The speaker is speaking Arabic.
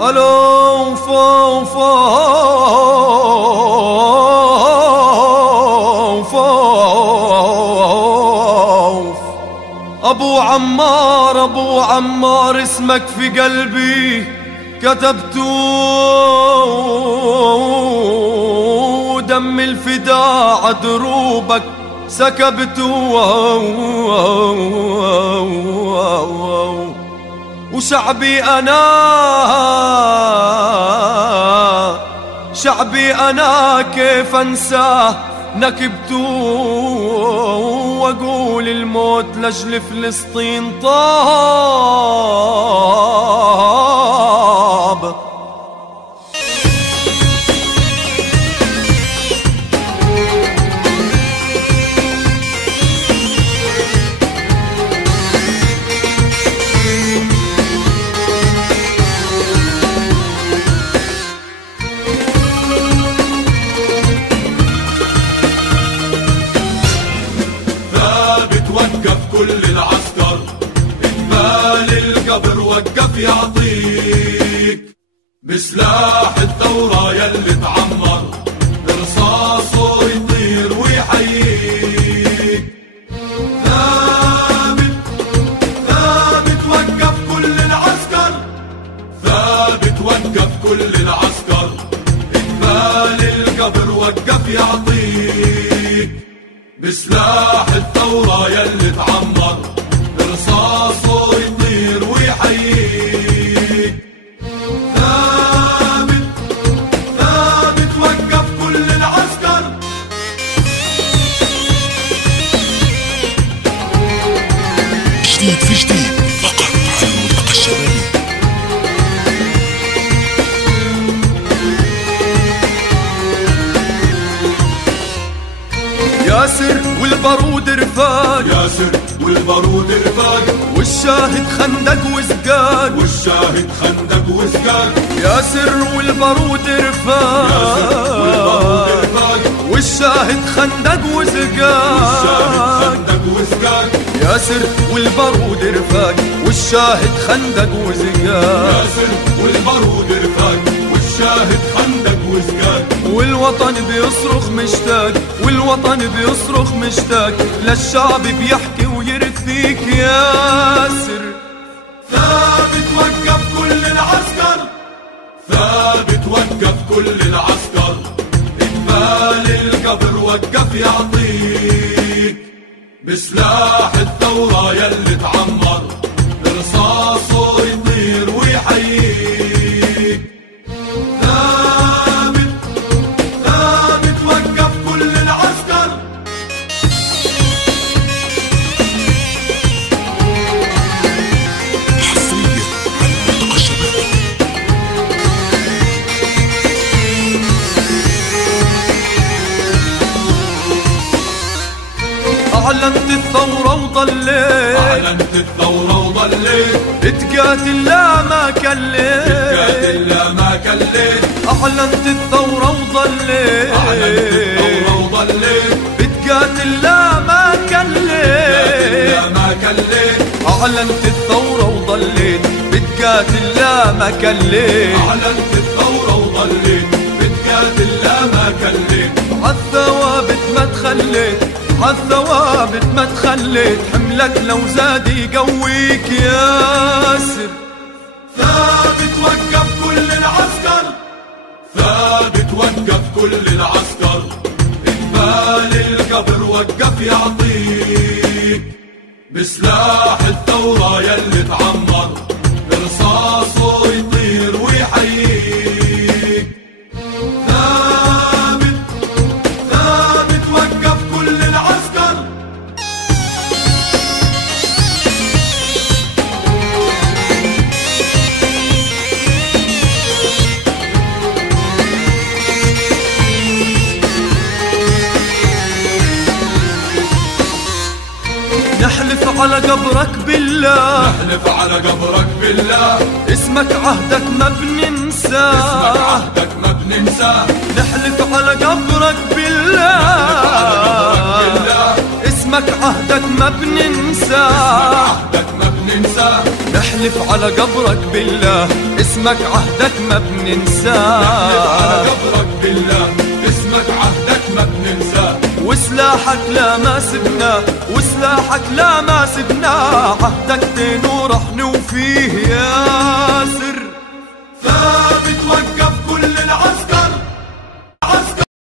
ألو فو فو فو أبو عمار أبو عمار اسمك في قلبي كتبتو، دم الفداء عدروبك سكبتو، وشعبي أنا كيف أنساه نكبتو، وأقول الموت لأجل فلسطين طاب. كل العسكر إقبال القبر وقف يعطيك بسلاح الثورة يلي تعمر برصاصه يطير ويحييك. ثابت ثابت وقف كل العسكر، ثابت وقف كل العسكر إقبال القبر وقف يعطيك بسلاح الثورة يلي تعمر برصاصه يطير ويحييك. ثابت ثابت وقف كل العسكر. جديد في جديد فقط على المنطقة الشمالية. ياسر والبارود رفاق، ياسر والبارود رفاق، والشاهد خندق وزقاق، والشاهد خندق وزقاق. ياسر والبارود رفاق، ياسر والبارود رفاق، والشاهد خندق وزقاق، والشاهد خندق وزقاق. ياسر والبارود رفاق، والشاهد خندق وزقاق، ياسر والبارود رفاق، والشاهد خندق وزقاق. والوطن بيصرخ مشتاق، والوطن بيصرخ مشتاق للشعب بيحكي ويرثيك ياسر. ثابت وقف كل العسكر، ثابت وقف كل العسكر إقبال القبر وقف يعطيك بسلاح الثورة يلي تعمر برصاصه يطير ويحييك. ثابت ثابت وقف كل العسكر. حصريا على المنطقة الشمالية. أعلنت الثورة وضليت، أعلنت الثورة وضليت تقاتل لا ما كليت، تقاتل لا ما كليت. أعلنت الثورة وضليت، أعلنت الثورة وضليت تقاتل لا ما كليت، لا ما كليت. أعلنت الثورة وضليت بتقاتل لا ما كليت، أعلنت الثورة وضليت بتقاتل لا ما كليت. عالثوابت ما تخليت، عالثوابت ما تخليت، حملك لو زاد يقويك ياسر. ثابت وقف كل العسكر، ثابت وقف كل العسكر إقبال القبر وقف يعطيك بسلاح الثورة يلي تعمر برصاصه يطير ويحييك. ثابت ثابت وقف كل العسكر. نحلف على قبرك بالله، نحلف على قبرك بالله، اسمك عهدك ما بننساه، اسمك عهدك ما بننساه. نحلف على قبرك بالله، بالله اسمك عهدك ما بننساه، عهدك ما بننساه. بننساه. نحلف على قبرك بالله اسمك عهدك ما بننساه. نحلف على قبرك بالله اسمك عهدك ما بننساه. وسلاحك لا ما سبناه، وسلاحك لا ما سبناه، عهدك دين ورح نوفيه يا